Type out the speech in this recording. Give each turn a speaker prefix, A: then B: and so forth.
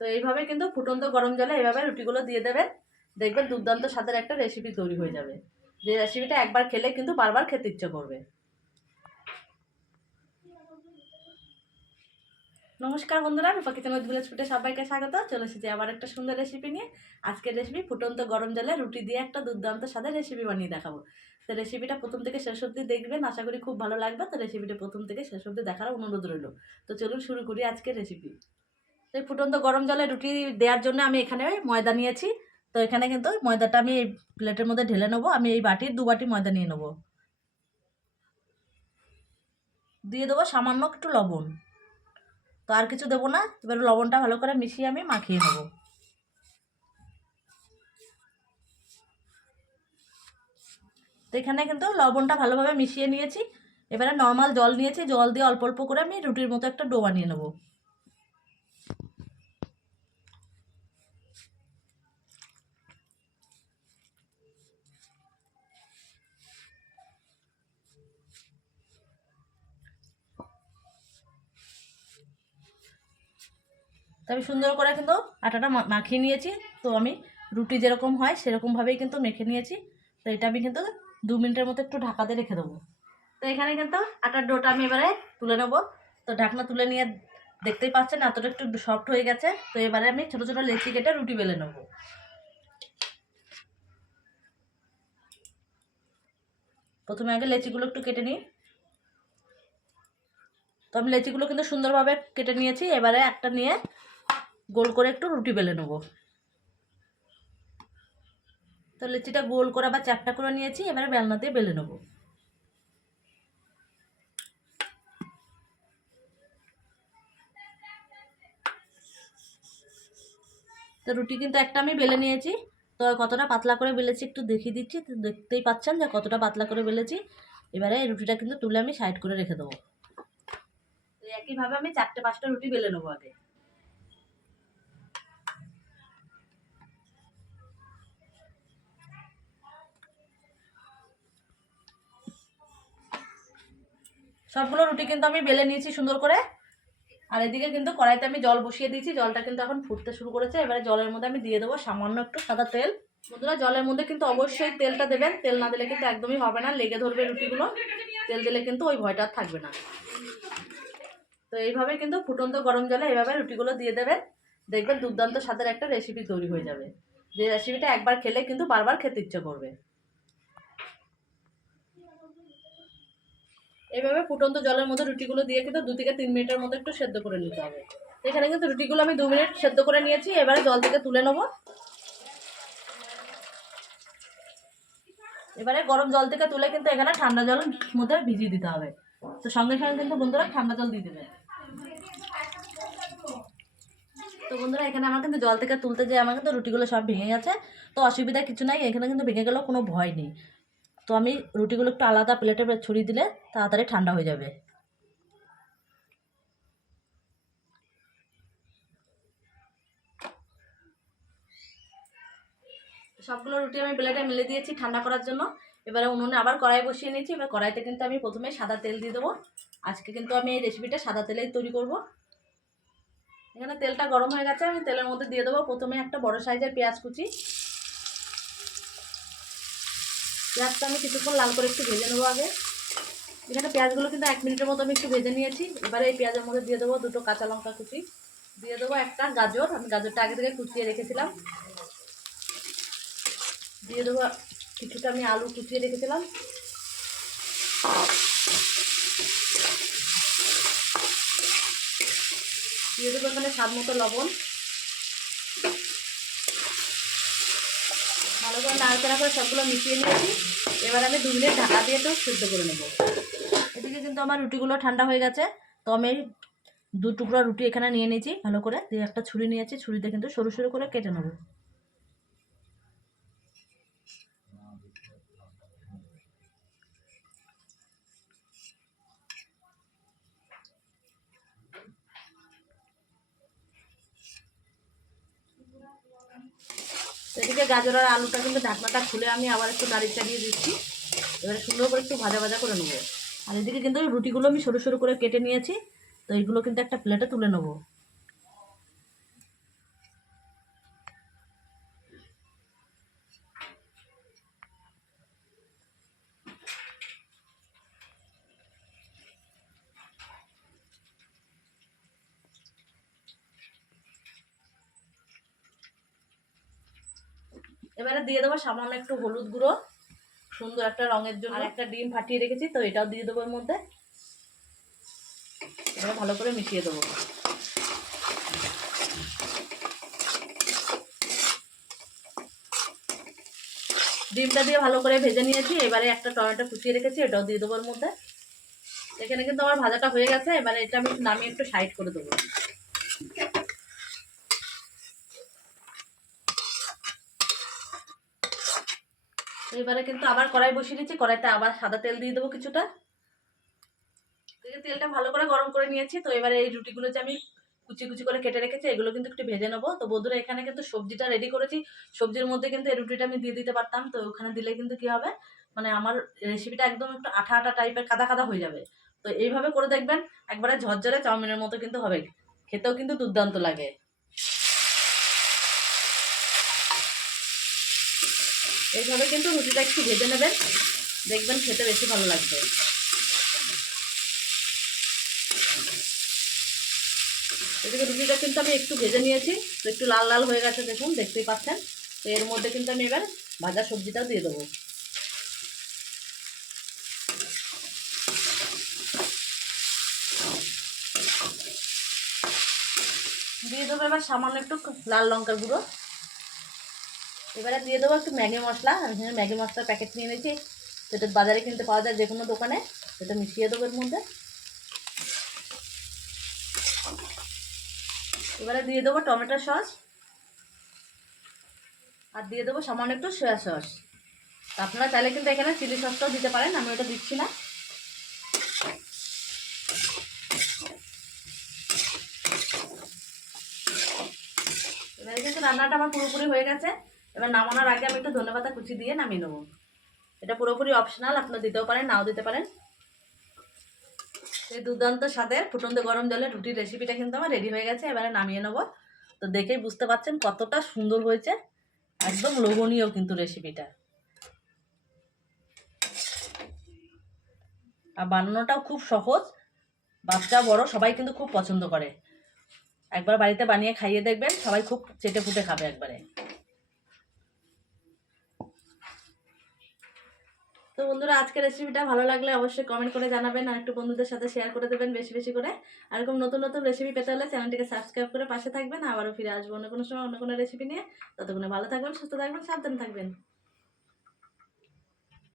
A: তো এইভাবে কিন্তু ফুটন্ত গরম জলে এইভাবে রুটিগুলো দিয়ে দেবেন। দেখবেন দুর্দান্ত স্বাদের একটা রেসিপি তৈরি হয়ে যাবে। যে রেসিপিটা একবার খেলে কিন্তু বারবার খেতে ইচ্ছে করবে। নমস্কার বন্ধুরা, রূপা কিচেন উইথ ভিলেজ ফুটে সবাইকে স্বাগত। চলে এসেছি আবার একটা সুন্দর রেসিপি নিয়ে। আজকের রেসিপি ফুটন্ত গরম জলে রুটি দিয়ে একটা দুর্দান্ত স্বাদের রেসিপি বানিয়ে দেখাবো। তো রেসিপিটা প্রথম থেকে শেষ অবধি দেখবেন, আশা করি খুব ভালো লাগবে। তো রেসিপিটা প্রথম থেকে শেষ অবধি দেখার অনুরোধ রইল। তো চলুন শুরু করি আজকের রেসিপি তো ফুটন্ত গরম জলে রুটি দেওয়ার জন্য আমি এখানে ময়দা নিয়েছি। তো এখানে কিন্তু ময়দাটা আমি এই প্লেটের মধ্যে ঢেলে নেব। আমি এই বাটির দু বাটি ময়দা নিয়ে নেব। দিয়ে দেবো সামান্য একটু লবণ। তো আর কিছু দেবো না। এবার লবণটা ভালো করে মিশিয়ে আমি মাখিয়ে নেব। তো এখানে কিন্তু লবণটা ভালোভাবে মিশিয়ে নিয়েছি। এবারে নর্মাল জল নিয়েছি। জল দিয়ে অল্প অল্প করে আমি রুটির মতো একটা ডো বানিয়ে নেব। তো আমি সুন্দর করে কিন্তু আটাটা মাখিয়ে নিয়েছি। তো আমি রুটি যেরকম হয় সেরকমভাবেই কিন্তু মেখে নিয়েছি। তো এটা আমি কিন্তু দু মিনিটের মতো একটু ঢাকাতে রেখে দেবো। তো এখানে কিন্তু আটার ডোটা আমি এবারে তুলে নেব। তো ঢাকনা তুলে নিয়ে দেখতেই পাচ্ছেন এতটা একটু সফট হয়ে গেছে। তো এবারে আমি ছোটো ছোটো লেচি কেটে রুটি বেলে নেব। প্রথমে আগে লেচিগুলো একটু কেটে নিই। তো আমি লেচিগুলো কিন্তু সুন্দরভাবে কেটে নিয়েছি। এবারে একটা নিয়ে গোল করে একটু রুটি বেলে নেব। তো লুচিটা গোল করে আবার চ্যাপটা করে নিয়েছি, এবারে বেলনা দিয়ে বেলে নেব। তো রুটি কিন্তু একটা আমি বেলে নিয়েছি, তো কতটা পাতলা করে বেলেছি একটু দেখিয়ে দিচ্ছি, তো দেখতেই পাচ্ছেন যে কতটা পাতলা করে বেলেছি। এবারে রুটিটা কিন্তু তুলে আমি সাইড করে রেখে দেবো। একইভাবে আমি চারটে পাঁচটা রুটি বেলে নেব আগে। সবগুলো রুটি কিন্তু আমি বেলে নিয়েছি সুন্দর করে। আর এদিকে কিন্তু কড়াইতে আমি জল বসিয়ে দিয়েছি, জলটা কিন্তু এখন ফুটতে শুরু করেছে। এবারে জলের মধ্যে আমি দিয়ে দেবো সামান্য একটু সাদা তেল। বন্ধুরা, জলের মধ্যে কিন্তু অবশ্যই তেলটা দেবেন। তেল না দিলে কিন্তু একদমই হবে না, লেগে ধরবে রুটিগুলো। তেল দিলে কিন্তু ওই ভয়টা থাকবে না। তো এইভাবে কিন্তু ফুটন্ত গরম জলে এইভাবে রুটিগুলো দিয়ে দেবেন। দেখবেন দুর্দান্ত স্বাদের একটা রেসিপি তৈরি হয়ে যাবে। যে রেসিপিটা একবার খেলে কিন্তু বারবার খেতে ইচ্ছে করবে। এইভাবে ফুটন্ত জলের মধ্যে রুটিগুলো দিয়ে কিন্তু দু থেকে তিন মিনিটের মধ্যে একটু সেদ্ধ করে নিতে হবে। এখানে কিন্তু রুটিগুলো আমি দু মিনিট সেদ্ধ করে নিয়েছি, এবারে জল থেকে তুলে নেব। এবারে গরম জল থেকে তুলে কিন্তু এখানে ঠান্ডা জলের মধ্যে ভিজিয়ে দিতে হবে। তো সঙ্গে সঙ্গে কিন্তু বন্ধুরা ঠান্ডা জল দিয়ে দেবে। তো বন্ধুরা, এখানে আমার কিন্তু জল থেকে তুলতে যেয়ে আমার কিন্তু রুটিগুলো সব ভেঙে গেছে। তো অসুবিধা কিছু নাই, এখানে কিন্তু ভেঙে গেলেও কোনো ভয় নেই। তো আমি রুটিগুলো একটু আলাদা প্লেটে ছড়িয়ে দিলে তাড়াতাড়ি ঠান্ডা হয়ে যাবে। সবগুলো রুটি আমি প্লেটে মিলে দিয়েছি ঠান্ডা করার জন্য। এবারে উনুনে আবার কড়াই বসিয়ে নিয়েছি। এবার কড়াইতে কিন্তু আমি প্রথমে সাদা তেল দিয়ে দেবো। আজকে কিন্তু আমি এই রেসিপিটা সাদা তেলেই তৈরি করব। এখানে তেলটা গরম হয়ে গেছে, আমি তেলের মধ্যে দিয়ে দেবো। প্রথমে একটা বড় সাইজের পেঁয়াজ কুচি। পেঁয়াজটা আমি কিছুক্ষণ লাল করে একটু ভেজে নেব আগে। এখানে পেঁয়াজগুলো কিন্তু এক মিনিটের মতো আমি একটু ভেজে নিয়েছি। এবারে এই পেঁয়াজের মধ্যে দিয়ে দেবো দুটো কাঁচা লঙ্কা কুচি। দিয়ে দেবো একটা গাজর। আমি গাজরটা আগে থেকে কুচিয়ে রেখেছিলাম। দিয়ে দেবো কিছুটা আমি আলু কুচিয়ে রেখেছিলাম। দিয়ে দেবো এখানে স্বাদ মতো লবণ। ভালো করে নাড়াচাড়া করে সবগুলো মিশিয়ে নিয়েছি। এবার আমি দু মিনিট ঢাকা দিয়ে তো সিদ্ধ করে নেব। এদিকে কিন্তু আমার রুটিগুলো ঠান্ডা হয়ে গেছে। তো আমি দু টুকরো রুটি এখানে নিয়ে নিয়েছি। ভালো করে দিয়ে একটা ছুরি নিয়েছি। ছুরিতে কিন্তু সরু সরু করে কেটে নেব। এদিকে গাজর আর আলুটা কিন্তু ঢাকনাটা খুলে আমি আবার একটু দাঁড়িয়ে চালিয়ে দিচ্ছি। এবারে সুন্দর করে একটু ভাজা ভাজা করে নেব। আর এদিকে কিন্তু রুটিগুলো আমি সরু সরু করে কেটে নিয়েছি, তো এইগুলো কিন্তু একটা প্লেটে তুলে নেব। এবারে দিয়ে দেবো সামান্য একটু হলুদ গুঁড়ো, সুন্দর একটা রঙের জন্য। একটা ডিম ফাটিয়ে রেখেছি, তো এটাও দিয়ে দেবো এর মধ্যে। এবারে ভালো করে মিশিয়ে দেবো। ডিমটা দিয়ে ভালো করে ভেজে নিয়েছি, এবারে একটা টমেটো কুচিয়ে রেখেছি, এটাও দিয়ে দেবো এর মধ্যে। এখানে কিন্তু আমার ভাজাটা হয়ে গেছে, এবারে এটা আমি নামিয়ে একটু সাইড করে দেবো। এবারে কিন্তু আবার কড়াই বসিয়ে দিচ্ছি, কড়াইতে আবার সাদা তেল দিয়ে দেবো কিছুটা। তেলটা ভালো করে গরম করে নিয়েছি, তো এবারে এই রুটিগুলো যে আমি কুচি কুচি করে কেটে রেখেছি, এগুলো কিন্তু একটু ভেজে নেব। তো বন্ধুরা, এখানে কিন্তু সবজিটা রেডি করেছি। সবজির মধ্যে কিন্তু এই রুটিটা আমি দিয়ে দিতে পারতাম, তো ওখানে দিলে কিন্তু কি হবে? মানে আমার রেসিপিটা একদম একটু আঠা আঠা টাইপের কাদা কাদা হয়ে যাবে। তো এইভাবে করে দেখবেন, একবারে ঝরঝরে চাউমিনের মতো কিন্তু হবে। খেতেও কিন্তু দুর্দান্ত লাগে। এইভাবে কিন্তু রুটিটা একটু ভেজে নেবেন। দেখবেন খেতে বেশি ভালো লাগবে। এদিকে রুটিটা কিন্তু আমি একটু ভেজে নিয়েছি। তো একটু লাল লাল হয়ে গেছে, দেখুন, দেখতেই পাচ্ছেন। তো এর মধ্যে কিন্তু আমি এবার ভাজা সবজিটাও দিয়ে দেবো। দিয়ে দেবো এবার সামান্য একটু লাল লঙ্কার গুঁড়ো। এবারে দিয়ে দেবো একটু ম্যাগি মশলা। আমি এখানে ম্যাগি মশলার প্যাকেট নিয়ে নিয়েছি সেটা বাজারে কিনতে পাওয়া যায় যে কোনো দোকানে, সেটা মিশিয়ে দেবো এর মধ্যে। এবারে দিয়ে দেবো টমেটো সস। আর দিয়ে দেবো সামান্য একটু সয়া সস আপনারা চাইলে কিন্তু এখানে চিলি সসটাও দিতে পারেন, আমি ওটা দিচ্ছি না। এবারে কিন্তু রান্নাটা আমার পুরোপুরি হয়ে গেছে। এবার নামানোর আগে আমি একটু ধনেপাতা কুচি দিয়ে নামিয়ে নেব। এটা পুরোপুরি অপশনাল আপনারা দিতেও পারেন, নাও দিতে পারেন। এই দুর্দান্ত স্বাদের ফুটন্ত গরম জলে রুটির রেসিপিটা কিন্তু আমার রেডি হয়ে গেছে, এবারে নামিয়ে নেব। তো দেখেই বুঝতে পারছেন কতটা সুন্দর হয়েছে, একদম লোভনীয় কিন্তু রেসিপিটা আর বানানোটাও খুব সহজ, বাচ্চা, বড়, সবাই কিন্তু খুব পছন্দ করে। একবার বাড়িতে বানিয়ে খাইয়ে দেখবেন, সবাই খুব চেটে ফুটে খাবে একবারে। তো বন্ধুরা, আজকের রেসিপিটা ভালো লাগলে অবশ্যই কমেন্ট করে জানাবেন আর একটু বন্ধুদের সাথে শেয়ার করে দেবেন বেশি বেশি করে। আর এরকম নতুন নতুন রেসিপি পেতে হলে চ্যানেলটিকে সাবস্ক্রাইব করে পাশে থাকবেন। আবারও ফিরে আসব অন্য কোনো সময় অন্য কোনো রেসিপি নিয়ে। ততক্ষণে ভালো থাকবেন, সুস্থ থাকবেন, সাবধান থাকবেন।